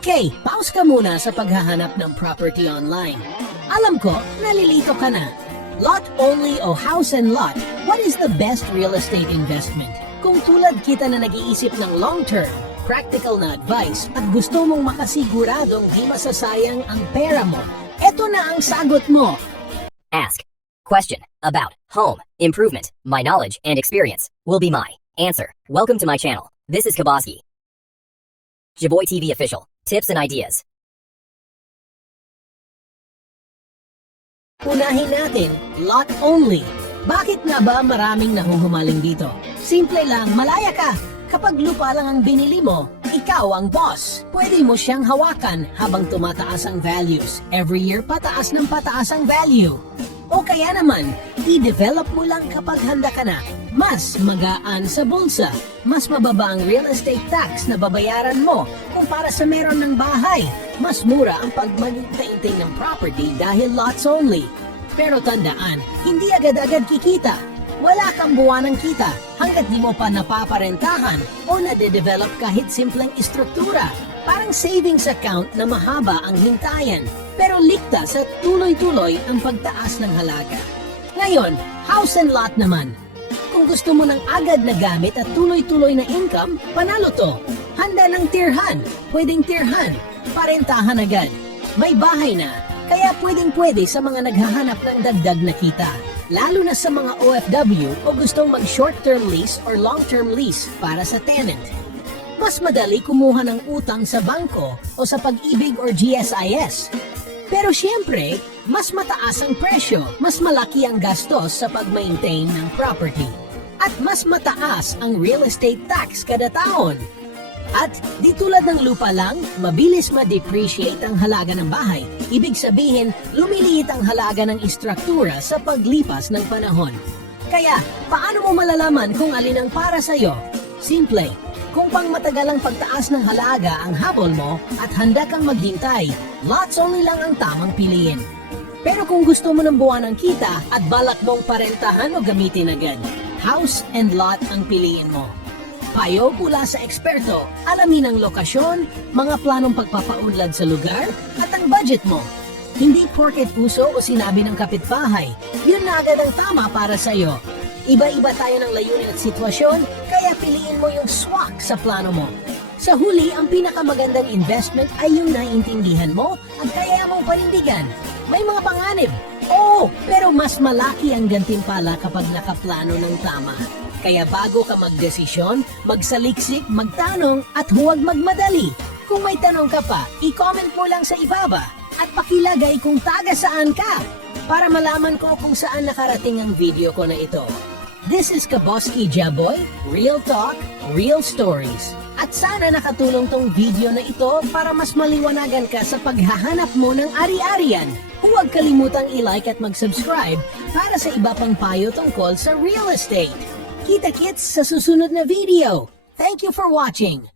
Okay, pause ka muna sa paghahanap ng property online. Alam ko, nalilito ka na. Lot only o house and lot, what is the best real estate investment? Kung tulad kita na nag-iisip ng long-term, practical na advice at gusto mong makasiguradong di masasayang ang pera mo, eto na ang sagot mo. Ask. Question. About. Home. Improvement. My knowledge and experience will be my answer. Welcome to my channel. This is Kaboski. Jaboy TV official. Tips and ideas. Unahin natin, lot only. Bakit nga ba maraming nahuhumaling dito? Simple lang, malaya ka. Kapag lupa lang ang binili mo, ikaw ang boss. Pwede mo siyang hawakan habang tumataas ang values. Every year pataas ng pataas ang value. O kaya naman, i-develop mo lang kapag handa ka na. Mas magaan sa bulsa. Mas mababa ang real estate tax na babayaran mo kumpara sa meron ng bahay. Mas mura ang pag-maintain ng property dahil lots only. Pero tandaan, hindi agad-agad kikita. Wala kang buwanang kita hanggat di mo pa napaparentahan o nade-develop kahit simpleng istruktura. Parang savings account na mahaba ang hintayan pero ligtas at tuloy-tuloy ang pagtaas ng halaga. Ngayon, house and lot naman. Kung gusto mo ng agad na gamit at tuloy-tuloy na income, panalo to. Handa ng tirhan, pwedeng tirhan, parentahan agad. May bahay na, kaya pwedeng-pwede sa mga naghahanap ng dagdag na kita. Lalo na sa mga OFW o gustong mag short-term lease or long-term lease para sa tenant. Mas madali kumuha ng utang sa bangko o sa pag-ibig or GSIS. Pero siyempre, mas mataas ang presyo, mas malaki ang gastos sa pag-maintain ng property. At mas mataas ang real estate tax kada taon. At di tulad ng lupa lang, mabilis ma-depreciate ang halaga ng bahay. Ibig sabihin, lumiliit ang halaga ng istruktura sa paglipas ng panahon. Kaya, paano mo malalaman kung alin ang para sa'yo? Simple, kung pang matagal ang pagtaas ng halaga ang habol mo at handa kang maghintay, lots only lang ang tamang piliin. Pero kung gusto mo ng buwan ng kita at balak mong parentahan o gamitin agad, house and lot ang piliin mo. Payo mula sa eksperto, alamin ang lokasyon, mga planong pagpapaunlad sa lugar, at ang budget mo. Hindi porket uso o sinabi ng kapitbahay, yun na agad ang tama para sa iyo. Iba-iba tayo ng layunin at sitwasyon, kaya piliin mo yung swak sa plano mo. Sa huli, ang pinakamagandang investment ay yung naiintindihan mo at kaya mong panindigan. May mga panganib, oo, pero mas malaki ang gantimpala kapag nakaplano ng tama. Kaya bago ka magdesisyon, magsaliksik, magtanong at huwag magmadali. Kung may tanong ka pa, i-comment mo lang sa ibaba at pakilagay kung taga saan ka para malaman ko kung saan nakarating ang video ko na ito. This is Kaboski Jaboy, Real Talk, Real Stories. At sana nakatulong tong video na ito para mas maliwanagan ka sa paghahanap mo ng ari-arian. Huwag kalimutang i-like at mag-subscribe para sa iba pang payo tungkol sa real estate. Kita-kits sa susunod na video. Thank you for watching.